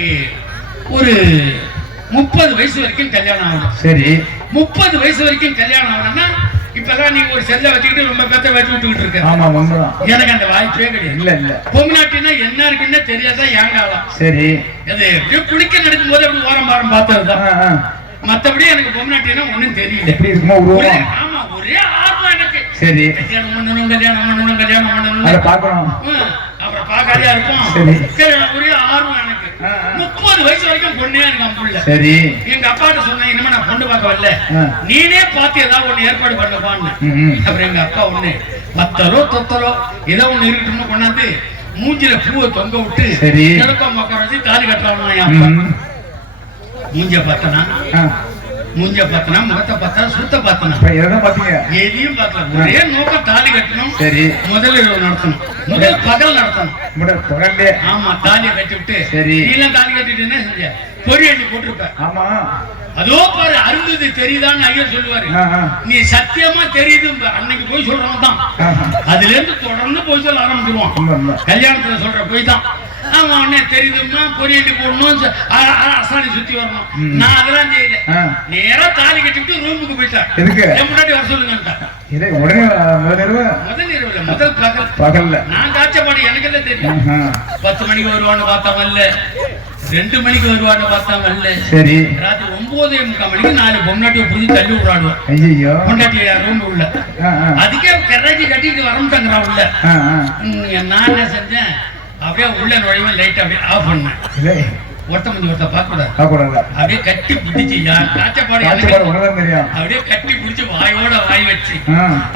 ஒரு 30 வயசு வரைக்கும் கல்யாணம் ஆகும். சரி, 30 வயசு வரைக்கும் கல்யாணம் ஆகணும்னா இப்பதான் நீங்க ஒரு செல்ல வச்சுக்கிட்டு ரொம்ப பேத்த வச்சு விட்டுக்கிட்டு இருக்க. எனக்கு அந்த வாய்ப்பே கிடையாது. இல்ல இல்ல, பொம்னாட்டினா என்ன இருக்குன்னு தெரியாதா ஏங்காலாம். சரி, அது குளிக்க நடக்கும் போது அப்படி ஓரம் பார்த்ததுதான். மத்தபடி எனக்கு பொம்னாட்டினா ஒண்ணும் தெரியல. ஆமா, ஒரே ஆர்வம் எனக்கு. சரி, கல்யாணம் பண்ணணும் அப்புறம் பாக்காதியா இருக்கும். ஒரே ஆர்வம் எனக்கு. 30 வயசு வரைக்கும் பொண்ணே எனக்கு அம்புள்ள. சரி, எங்க அப்பாட்ட சொன்னேன், இனிமே நான் பொண்ணு பார்க்க வரல, நீனே பார்த்து ஏதாவது ஒண்ணு ஏற்பாடு பண்ணப்பான்னு. அப்புறம் எங்க அப்பா ஒண்ணு மத்தரோ தொத்தரோ ஏதோ ஒண்ணு இருக்கட்டும்னு கொண்டாந்து மூஞ்சில பூவை தொங்க விட்டு கிழக்கம் மக்கள் வச்சு தாலி கட்டுறான். என் அப்பா மூஞ்ச பார்த்தனா, முகத்தை பார்த்தா, சுத்த பார்த்தனா, எதையும் பார்த்தா, ஒரே நோக்கம் தாலி கட்டணும். சரி, முதல் இரவு நடத்தணும், முதல் பகல் நடத்தணும். ஆமா, தாலியை கட்டி விட்டு நீலாம் தாலி கட்டிட்டு என்ன செஞ்ச, பொறி அள்ளி போட்டிருப்ப. ஆமா, அதோ பாரு அருந்தது தெரியுதான்னு ஐயா சொல்லுவாரு. நீ சத்தியமா தெரியுது அன்னைக்கு போய் சொல்றவன் தான். அதுல இருந்து தொடர்ந்து போய் சொல்ல ஆரம்பிச்சிருவான். கல்யாணத்துல சொல்ற போய் தான். ஆமா, உடனே தெரியுதுன்னா பொரியண்டி போடணும், அசாணி சுத்தி வரணும். நான் அதெல்லாம் செய்யல, நேரா தாலி கட்டிவிட்டு ரூமுக்கு போயிட்டேன். என் முன்னாடி வர சொல்லுங்க. முதல் பகல் நான் காய்ச்சப்பாடு எனக்கு எல்லாம் தெரியும். 10 மணிக்கு வருவான்னு பார்த்தா வரல, 2 மணிக்கு வருவான்னு பார்த்தா வரல. சரி, ராத்திரி 9:45 மணிக்கு 4 பொம்னாட்டியை புரிஞ்சு தள்ளி விடுறாடுவோம். பொண்டாட்டி ரூம் உள்ள, அதுக்கே கராச்சி கட்டிட்டு வரமாட்டாங்கிறா உள்ள. நான் என்ன செஞ்சேன், அப்படியே உள்ள நுழைவன் லைட் அப்படியே ஆஃப் பண்ணேன். ஒருத்த மணி ஒருத்த பார்க்க அப்படியே கட்டி பிடிச்சி காய்ச்சப்பாடு அப்படியே கட்டி பிடிச்சி வாயோட வாய் வச்சு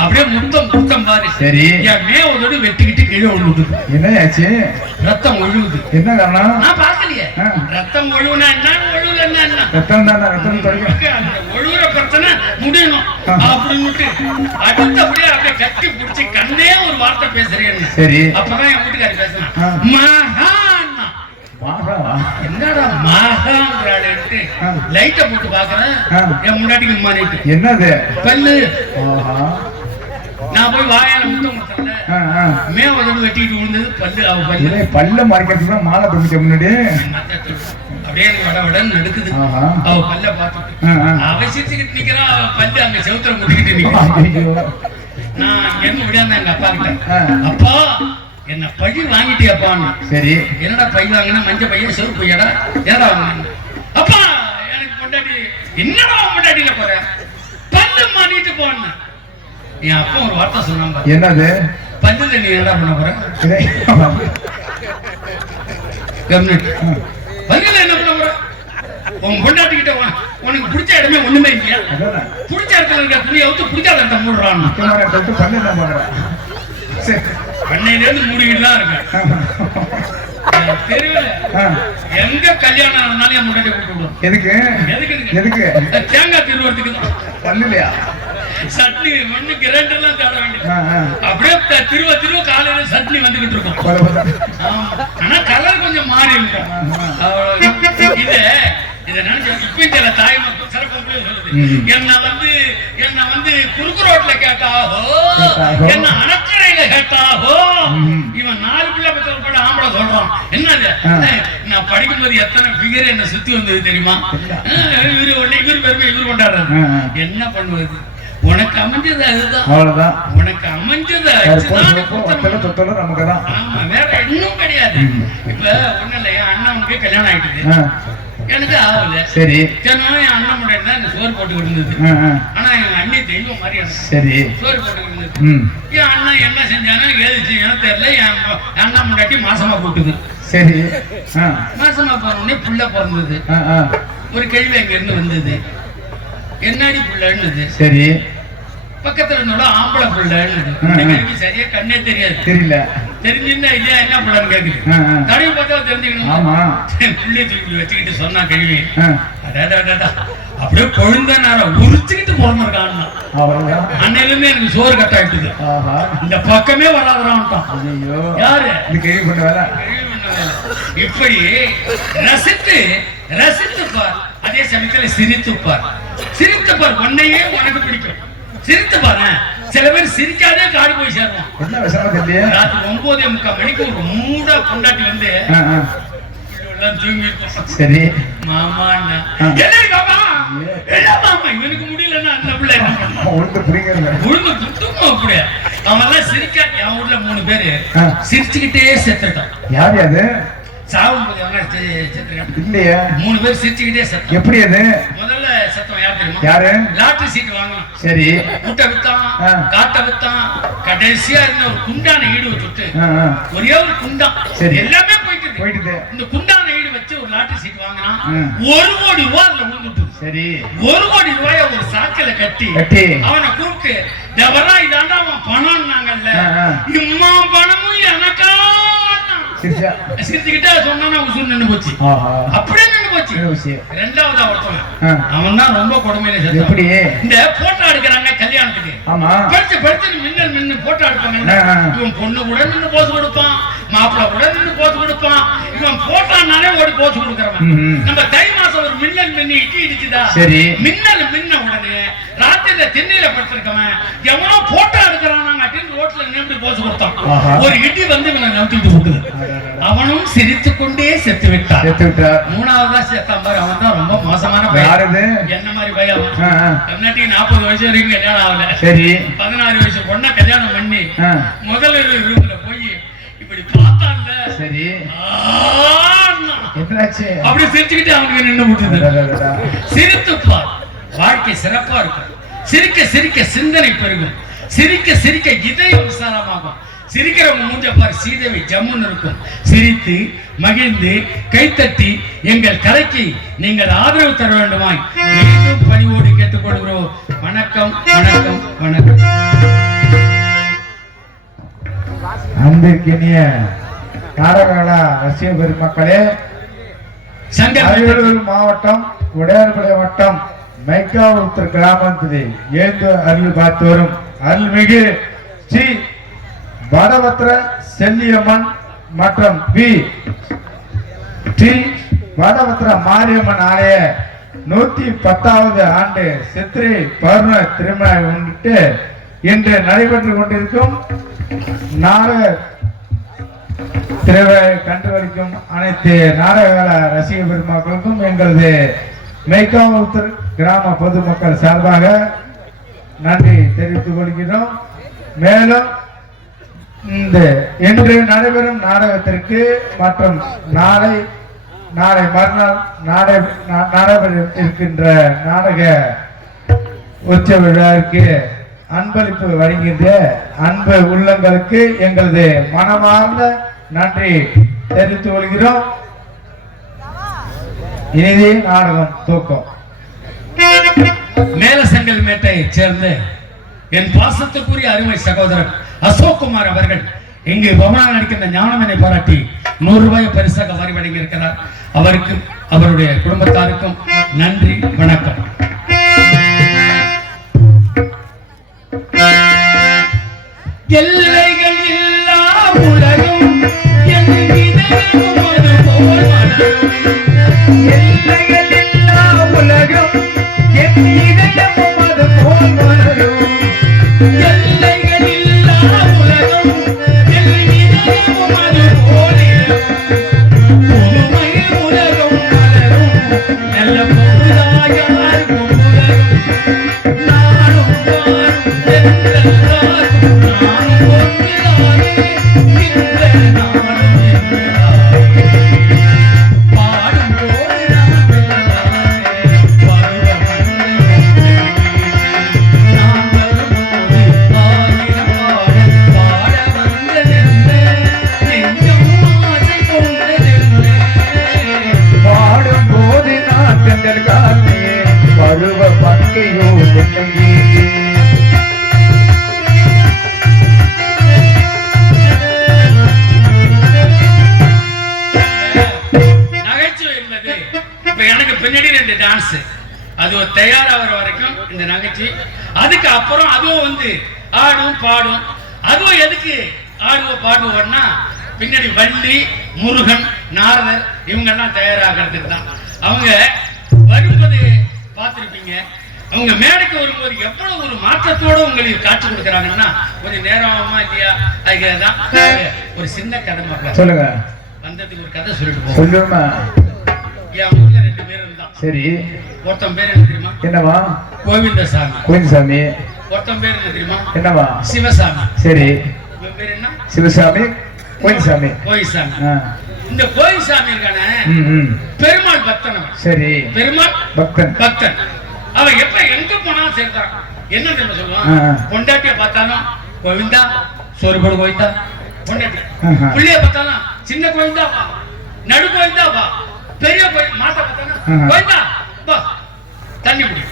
அப்படியே முத்தம் பாரு. சரி, மேவோட வெட்டிக்கிட்டு கீழே விழுவுது. என்ன ரத்தம் ஒழுகுது. என்ன காரணம் நான் பார்க்கலையே. ரத்தம் ஒழுவுனா என்ன, ஒழுவுல என்ன, ஒழுகுற பிரச்சனை முடியணும் அப்படின்னு அடுத்தபடியே அப்படியே கட்டி பிடிச்சி கண்ணே ஒரு வார்த்தை பேசுறேன்னு. சரி, அப்பதான் என் வீட்டுக்காரி பேசுறேன், என்னடா மகாங்கிறாளேன்ட்டு லைட்ட போட்டு பாக்குறேன். என் முன்னாடிக்கு மாறிட்டு என்னது பல்லு. நான் போய் வாயால முத்தம் கொடுத்தேன், மேவதோடு வெட்டிட்டு விழுந்தது பல்லு. அவ பல்லு பல்ல மறைக்கிறதுக்கு மாலை தொங்கிட்ட முன்னாடி அப்படியே வடவடன்னு எடுக்குது. அவ பல்ல பார்த்துட்டு அவ சிரிச்சுக்கிட்டு நிக்கிறா, அவ பல்லு அங்க செவுத்துல முட்டிக்கிட்டு நிக்கிறா. நான் என்ன முடியாம எங்க அப்பா கிட்ட, அப்பா என்ன பழி வாங்கிட்டியாப்பான்னு. சரி, என்னடா பை வாங்கினா மஞ்சள் பையன் செருப்பு பையடா, என்னடா வாங்கின? அப்பா எனக்கு பொண்டாட்டி. என்னடா பொண்டாட்டியில போற, பல்லு மாட்டிட்டு போன. என் அப்பா ஒரு வார்த்தை சொன்னாங்க, என்னது பல்லுல நீ என்னடா பண்ண போற, பல்லுல என்ன பண்ண போற, உன் பொண்டாட்டி கிட்ட உனக்கு பிடிச்ச இடமே ஒண்ணுமே இல்லையா, பிடிச்ச இடத்துல இருக்க துணியை வந்து பிடிக்காத இடத்த மூடுறான். அன்னையில இருந்து மூடிக்கிட்டு தான் இருக்கேன். எங்க கல்யாணம் ஆனாலும் என் முன்னாடி கூப்பிட்டு விடுவோம். எதுக்கு எதுக்கு தேங்காய் திருவறதுக்கு தான். பண்ணலையா சட்னி ஒண்ணு கிரைண்டர்லாம் தேட வேண்டியது. அப்படியே திருவ காலையில சட்னி வந்துகிட்டு இருக்கும். ஆனா கலர் கொஞ்சம் மாறி இருக்கும். இதை நினைச்சு இப்பயும் சில தாய் மக்கள் சிறப்பு சொல்லுது. என்ன வந்து குறுக்கு ரோட்ல கேட்டாஹோ, என்ன அணக்கரையில கேட்டாஹோ, இவன் 4 பிள்ளை பத்திர கூட ஆம்பளை சொல்றான். என்னது நான் படிக்கும்போது எத்தனை பிகர் என்ன சுத்தி வந்தது தெரியுமா? இவரு பெருமை இவரு கொண்டாடுறாரு. என்ன பண்ணுவது? உனக்கு அமைஞ்சது அதுதான், அவ்வளவுதான். உனக்கு அமைஞ்சது நமக்குதான். ஆமா, வேற இன்னும் கிடையாது. இப்ப ஒண்ணு இல்லையா, அண்ணனுக்கு கல்யாணம் ஆயிட்டுது, எனக்கு ஆகல. சரி, என் அண்ணன் முன்னாடி தான் இந்த சோறு போட்டுக்கிட்டு இருந்தது. ஆனா எங்க அண்ணி தெய்வம் மாதிரி சரி சோறு போட்டுக்கிட்டு இருந்தது. என் அண்ணன் என்ன செஞ்சானோ ஏது செய்யணும் தெரியல. என் அண்ணன் முன்னாடி மாசமா போட்டுது. சரி, மாசமா போனோடனே புள்ள பிறந்தது. ஒரு கேள்வி அங்க இருந்து வந்தது, என்னடி புள்ளன்னு. சரி, பக்கத்துல இருந்தாலும் ஆம்பளை புள்ளன்னு. சரியா கண்ணே தெரியாது, தெரியல. தெரிஞ்சிருந்தா இல்லையா என்ன புள்ளன்னு கேக்குது. தடவை பார்த்தா தெரிஞ்சுக்கணும். புள்ளைய தூக்கி வச்சுக்கிட்டு சொன்னா கேள்வி, அப்படியே கொழுந்த நேரம் உரிச்சுக்கிட்டு பிறந்திருக்கான். அன்னையில இருந்து எனக்கு சோறு கட்ட ஆயிட்டுது. இந்த பக்கமே வராதுறான்ட்டான். யாரு இப்படி ரசித்து ரசித்துப்பார், அதே சமயத்துல சிரித்துப்பார். சிரித்துப்பார், உன்னையே உனக்கு பிடிக்கும். சிரித்து பாரு. சில பேர் சிரிக்காதே காடு போய் சேருவான். ராத்திரி 9:45 மணிக்கு ஒரு மூடா கொண்டாட்டி வந்து தூங்கி. சரி மாமா, இவனுக்கு முடியலன்னா அந்த பிள்ளை உழுந்து புத்துமா அப்படியே. அவன் எல்லாம் சிரிக்க, என் ஊர்ல 3 பேரு சிரிச்சுக்கிட்டே செத்துட்டான். யாரு அது? சாவும்போது இல்லையா? 3 பேர் சிரிச்சுக்கிட்டே செத்தான். எப்படி அது? முதல்ல சத்தம் யார் தெரியுமா? யாரு? லாட்டரி சீட் வாங்கலாம். சரி, முட்டை வித்தான், காட்டை வித்தான், கடைசியா இருந்த ஒரு குண்டான ஈடு வச்சுட்டு ஒரே ஒரு குண்டான். சரி, எல்லாமே போயிட்டு இந்த குண்டான ஈடு வச்சு ஒரு லாட்டரி சீட் வாங்கினான். 1 கோடி ரூபாய் அதுல விழுந்துட்டு. சரி, 1 கோடி ரூபாய ஒரு சாக்கில கட்டி அவனை கூப்பிட்டு, எவரா இதாண்டா அவன் பணம் நாங்கல்ல, இம்மா பணமும் எனக்கா சிரிச்சுக்கிட்டே சொன்னா உசுர் நின்று போச்சு. அப்படியே நின்று போச்சு. 2வது ஒருத்தன், அவன் தான் ரொம்ப கொடுமையில செத்தான். எப்படி? இந்த போட்டோ எடுக்கிறாங்க கல்யாணத்துக்கு, படிச்சு மின்னு போட்டோ எடுப்பாங்க. இவன் பொண்ணு கூட நின்று போஸ் கொடுப்பான், மாப்பிள்ள கூட நின்று போஸ் கொடுப்பான். இவன் போட்டானாலே ஓடி போஸ் கொடுக்கறவன். நம்ம தை மாசம் ஒரு மின்னல் மின்னி இடிச்சுதா, சரி, மின்னல் மின்ன உடனே ராத்திரில தென்னையில படுத்திருக்கவன் எவனோ போட்டோ எடுக்கிறான் அப்படின்னு ரோட்ல நின்று போஸ் கொடுத்தான். ஒரு இடி வந்து இவனை நம்பிட்டு விட்டுது. அவனும் சிரித்துக் கொண்டே செத்து விட்டான். 3வதா செத்தான் பாரு. அவன் தான் ரொம்ப மோசமான பையன். என்ன மாதிரி பையன்? கர்நாடகி 40 வயசு வரைக்கும் கல்யாணம் ஆகல. சரி, 16 வயசு பொண்ணா கல்யாணம் பண்ணி முதல்ல ரூம்ல போய் இப்படி பார்த்தான்ல. சரி, அப்படி சிரிச்சுக்கிட்டு அவனுக்கு நின்று விட்டுது. சிரித்துப்பார், வாழ்க்கை சிறப்பா இருக்கும். சிரிக்க சிரிக்க சிந்தனை பெருகும். சிரிக்க சிரிக்க இதயம் விசாலமாகும். சிரிக்கிறவங்க மூஞ்ச பாரு, சீதேவி ஜம்முன்னு இருக்கும். சிரித்து மகிழ்ந்து கைத்தட்டி எங்கள் கலைக்கு நீங்கள் ஆதரவு தர வேண்டுமாய் மீண்டும் பணிவோடு கேட்டுக்கொள்கிறோம். வணக்கம் வணக்கம் வணக்கம். அன்பிற்கினிய நாடகங்களா ரசிக பெருமக்களே, அரியலூர் மாவட்டம் உடையார்படை வட்டம் மைக்காவூர் கிராமத்திலே ஏந்து அருள் பார்த்து வரும் அருள்மிகு ஸ்ரீ வடபத்திர செல்லியம்மன் மற்றும் ஸ்ரீ வடபத்திர மாரியம்மன் ஆலய 110வது ஆண்டு சித்திரை பௌர்ணமி திருமண முன்னிட்டு இன்று நடைபெற்றுக் கொண்டிருக்கும் நாடக திருவிழாவை கண்டுகளிக்கும் அனைத்து நாடககால ரசிக பெருமக்களுக்கும் எங்களது மெய்காவூர் கிராம பொதுமக்கள் சார்பாக நன்றி தெரிவித்துக் கொள்கிறோம். மேலும் இந்த இன்று நடைபெறும் நாடகத்திற்கு மற்றும் நாளை மறுநாள் நடைபெற இருக்கின்ற நாடக உச்ச விழாவிற்கு அன்பளிப்பு வழங்குகின்ற அன்பு உள்ளங்களுக்கு எங்களது மனமார்ந்த நன்றி தெரிவித்துக் கொள்கிறோம். இனிதே நாடகம் தூக்கம். மேலசெங்கல் மேட்டையை சேர்ந்து என் பாசத்துக்குரிய அருமை சகோதரர் அசோக்குமார் அவர்கள் இங்கு பவனாக நடிக்கின்ற ஞானமனை பாராட்டி 100 ரூபாய் பரிசாக வாரி வழங்கி இருக்கிறார். அவருக்கும் அவருடைய குடும்பத்தாருக்கும் நன்றி, வணக்கம். எல்லைகள் இல்லா உலகம் எல்லைகள் இல்லா உலகம் என் இதயமும் அது போல் மலரும். எல்லைகள் இல்லா உலகம் என் இதயமும் அது போல் புதுமை உலகம் மலரும் நல்ல பொருளாயார் உலகம் நானும் பருவ பங்கையோ நகைச்சுவை என்பது இப்ப எனக்கு பின்னாடி 2 டான்ஸ் அது ஒரு தயாராகிற வரைக்கும் இந்த நகைச்சுவை. அதுக்கு அப்புறம் அதுவும் வந்து ஆடும் பாடும். அதுவும் எதுக்கு ஆடுவோம் பாடுவோம்னா பின்னாடி வள்ளி, முருகன், நாரதர் இவங்கெல்லாம் தயாராகிறதுக்கு தான். அவங்க வரும்போது பார்த்துருப்பீங்க, அவங்க மேடைக்கு வரும்போது எவ்வளவு ஒரு மாற்றத்தோடு உங்களுக்கு காட்சி கொடுக்குறாங்கன்னா கொஞ்சம் நேரமா இல்லையா? அதுக்குதான் ஒரு சின்ன கதை மாப்பிள்ள சொல்லுங்க. வந்ததுக்கு ஒரு கதை சொல்லிட்டு சொல்லுமா. என் ஊர்ல 2 பேர் இருந்தான். சரி. ஒருத்தன் பேர் என்ன தெரியுமா? என்னவா? கோவிந்தசாமி. கோவிந்தசாமி. ஒருத்தன் பேர் என்ன தெரியுமா? என்னவா? சிவசாமி. சரி. இவன் பேர் என்ன? சிவசாமி, கோவிந்தசாமி. கோயில்சாமி. இந்த கோயில்சாமி இருக்கானே பெருமாள் பக்தன். சரி. பெருமாள் பக்தன். பக்தன். அவன் எப்ப எங்க போனாலும் சேர்த்தான். என்ன தெரியுமா சொல்லுவான்? பொண்டாட்டிய பார்த்தாலும் கோவிந்தா சோறு போடு கோவிந்தா. பொண்டாட்டி பிள்ளைய பார்த்தாலும் சின்ன கோவிந்தா வா, நடு கோவிந்தா வா, பெரிய கோயில் மாட்ட பார்த்தாலும் கோவிந்தா வா, தண்ணி குடி.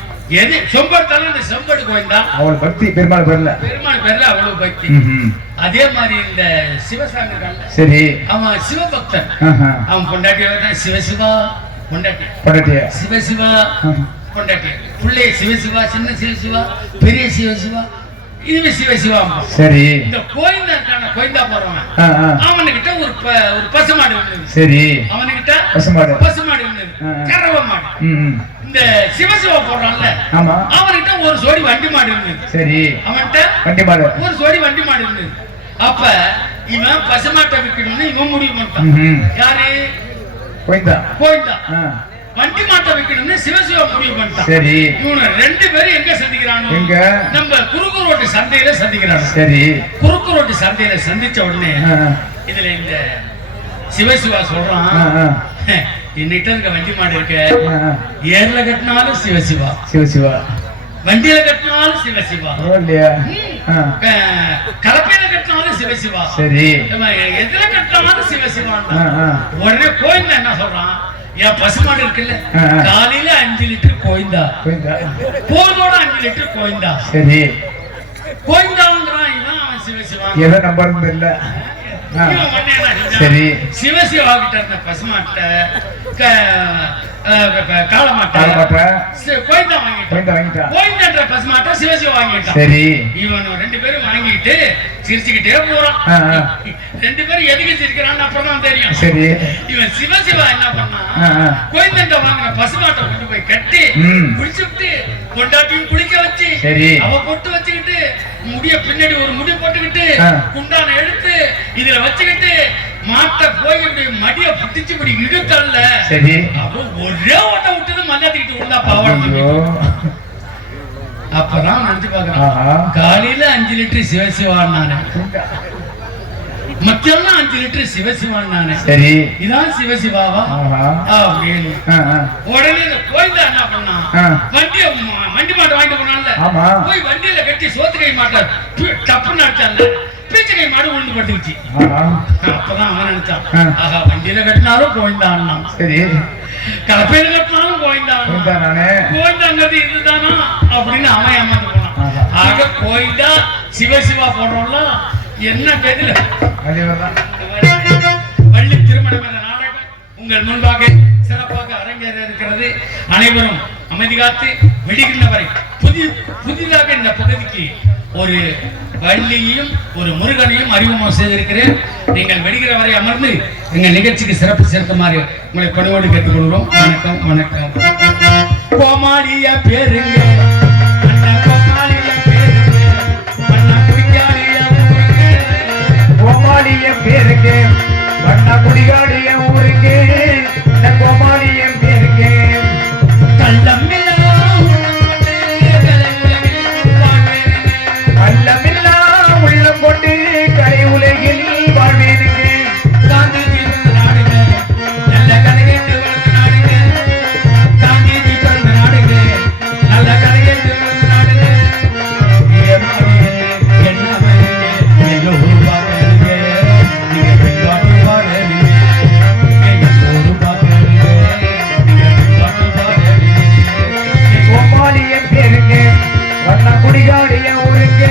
எது செம்படுத்தாலும் இந்த செம்படு கோவிந்தா. அவள் பக்தி பெருமாள் பேர்ல. பெருமாள் பேர்ல அவ்வளவு பக்தி. அதே மாதிரி இந்த சிவசாமி இருக்கான்ல. சரி. அவன் சிவபக்தன். அவன் பொண்டாட்டிய சிவசிவா பொண்டாட்டி. பொண்டாட்டிய சிவசிவா பொண்டாட்டி. பிள்ளை சிவசிவா, சின்ன சிவசிவா, பெரிய சிவசிவா, இதுவே சிவசிவா. சரி. இந்த கோயிந்தா இருக்கான கோயிந்தா போறவன் அவனுக்கிட்ட ஒரு பசுமாடு இருந்தது. சரி. அவனுக்கிட்ட பசுமாடு இருந்தது, கறவை மாடு. இந்த சிவசிவா போடுறான்ல, அவன்கிட்ட ஒரு சோடி வண்டி மாடு இருந்தது. சரி. அவன்கிட்ட வண்டி மாடு ஒரு சோடி வண்டி மாடு இருந்தது. அப்ப இவன் பசுமாட்டை விற்கணும்னு இவன் முடிவு பண்ணிட்டான். யாரு? கோயிந்தா. கோயிந்தா வண்டி மாட்டை வைக்கணும்னு சிவசிவா முடிவு பண்ணிட்டான். சரி. இவங்க 2 பேரும் எங்க சந்திக்கிறானோ? எங்க? நம்ம குறுக்கு ரோட்டு சந்தையில சந்திக்கிறாங்க. சரி. குறுக்கு ரோட்டு சந்தையில சந்திச்ச உடனே இதுல இந்த சிவசிவா சொல்றான், என்னிட்ட இருக்க வண்டி மாடு இருக்க, ஏர்ல கட்டினாலும் சிவசிவா, சிவசிவா வண்டியில கட்டினாலும் சிவசிவா, கலப்பையில கட்டினாலும் சிவசிவா. சரி. எதுல கட்டினாலும் சிவசிவா. உடனே கோயிந்தா என்ன சொல்றான்? என் பசுமாடு இருக்குல்ல, காலையில 5 லிட்டர் கோயிந்தா, போதோட 5 லிட்டர் கோயிந்தா. சரி. கோயிந்தாங்கிறான் இவன், அவன் சிவசிவா. எதை நம்பர் இல்ல. சரி. சிவசிவா கிட்ட இருந்த பசுமாட்ட காலமாட்ட கோயிந்தா வாங்கிட்டான். கோயிந்தான்ற பசுமாட்ட சிவசிவா வாங்கிட்டான். சரி. இவன் 2 பேரும் வாங்கிட்டு சிரிச்சுக்கிட்டே போறான். 2 பேரும் எதுக்கு சிரிக்கிறான்னு அப்புறம் தான் தெரியும். சரி. இவன் சிவசிவா என்ன பண்ணான்? கோயிந்தா வாங்கின பசுமாட்டை கொண்டு போய் கட்டி குளிச்சுட்டு பொண்டாட்டியும் குளிக்க வச்சு, அவ பொட்டு வச்சுக்கிட்டு, முடிய பின்னாடி ஒரு முடி போட்டுக்கிட்டு, குண்டான எடுத்து இதுல வச்சுக்கிட்டு மாட்டை போய் இப்படி மடிய புட்டிச்சு இப்படி இழுக்கல்ல. சரி. அப்ப ஒரே ஓட்ட விட்டது மல்லாத்திக்கிட்டு உண்டா பாவம். அப்பதான் நினைச்சு பாக்குறான், காலையில 5 லிட்டர் சிவசிவான்னு, மத்தியானம் 5 லிட்டர் சிவசிவான்னு. சரி. இதான் சிவசிவாவா அப்படின்னு. உடனே இந்த கோயிந்தா என்ன பண்ணா, வண்டி மாட்டை வாங்கிட்டு போனால, போய் வண்டியில கட்டி சோத்துக்கை மாட்டை டப்புன்னு அடிச்சால, பீச்சக்கை மாடு உண்டு பட்டுச்சு. அப்பதான் அவன் நினைச்சான், ஆஹா வண்டியில கட்டினாலும் கோயிந்தான்னா. சரி. கலப்பையில கட்டினாலும் கோயிந்தா, கோயிந்தாங்கிறது இதுதானா அப்படின்னு அவன் ஏமாந்து போனான். ஆக கோயிந்தா சிவசிவா போடுறோம்ல, என்ன பேதுல அதேதான். வள்ளி திருமணம் என்ற நாடகம் உங்கள் முன்பாக சிறப்பாக அரங்கேற இருக்கிறது. அனைவரும் அமைதி காத்து வெடிக்கின்ற வரை புதிதாக இந்த பகுதிக்கு ஒரு வள்ளியையும் ஒரு முருகனையும் அறிமுகம் செய்திருக்கிறேன். நீங்கள் வெடிக்கிற வரை அமர்ந்து எங்கள் நிகழ்ச்சிக்கு சிறப்பு சேர்க்குமாறு உங்களை பணிவோடு கேட்டுக்கொள்கிறோம். வணக்கம் வணக்கம். கோமாளிய பேருங்க கோமாளிய பேருக்கு வண்ண குடிகாடிய ஊருக்கு கோமாளிய பேருக்கு கள்ளமில்லா உள்ளம் கொண்டு கலை உலகில் வாழ்வேனுக்கு காந்திஜி பிறந்த நாடுங்க நல்ல கலையேற்று பிறந்த நாடுங்க காந்திஜி பிறந்த நாடுங்க நல்ல கலையேற்று பிறந்த நாடுங்க எல்லோரும் பாருங்க நீங்க பின்பாட்டு பாருங்க எல்லோரும் பாருங்க நீங்க பின்பாட்டு பாருங்க கோமாளிய பேருக்கு வண்ண குடிகாடிய ஊருக்கு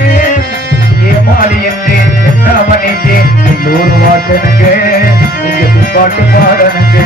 ஏமாளி என்று என்ன மனைக்கு எல்லோரும் வாட்டனுக்கு பாட்டு பாடனுக்கு